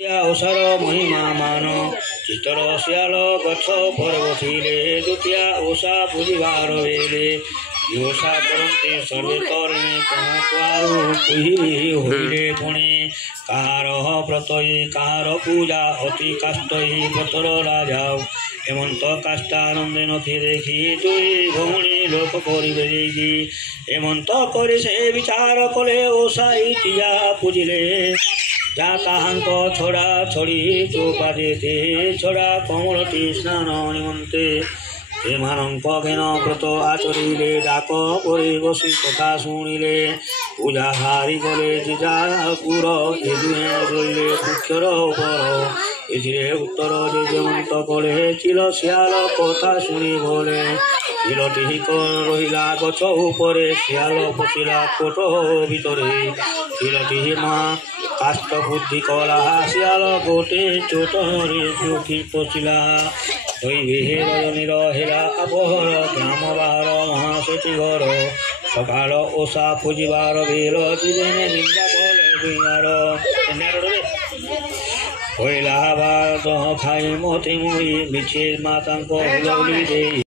ଓଷାର ମହିମା ମାନ ଚିତର ଶିଆଳ ଗଛ ପରେ ବସିଲେ ଦ୍ୱିତୀୟା ଓଷା ପୂଜିବାର ବେଲେ ଓଷା କରନ୍ତି ସର୍ବେ ତରିଣୀ କାହାକୁ ଆଉ କୁହି ହୋଇଲେ ପୁଣି କାହାର ବ୍ରତଇ କାହାର ପୂଜା ଅତି କାଷ୍ଟଇ ବ୍ରତର ରାଜାଉ ହେମନ୍ତ କାଷ୍ଟା ଆନନ୍ଦେ ନଥି ଦେଖି ଦୁଇ ଭଉଣୀ ଲୋକ କରିବେ ଦେଇକି ହେମନ୍ତ କରି ସେ ବିଚାର କଲେ ଓଷା ଇତିଆ ପୂଜିଲେ যা তাহাঙ্ক ছড়া ছড়ি চৌপাদেতে ছড়া কমলটি স্নান নিমন্তে এমানঙ্ক ঘেন ব্রত আচরিলে ডাক করে বসি কথা শুনিলে পূজা হারি গলে যা পুর এ দুহে রইলে বৃক্ষর উপর এজিরে উত্তর যে যেমন্ত করে চিল শিয়াল কথা শুনি বলে চিলটি রহিলা গছ উপরে শিয়াল পশিলা কোট ভিতরে চিলটি মা কাষ্ট বুদ্ধি কলা শিয়াল গোটে চোটরে চোখি পশিলা দৈবে রজনীর হেরা অপহর গ্রাম বাহার মহাসতী ঘর সকাল ওষা পুজিবার বেল জীবনে নিন্দা বলে দুইয়ার হইলা বাদ খাই মতে মুই মিছে মাতাঙ্ক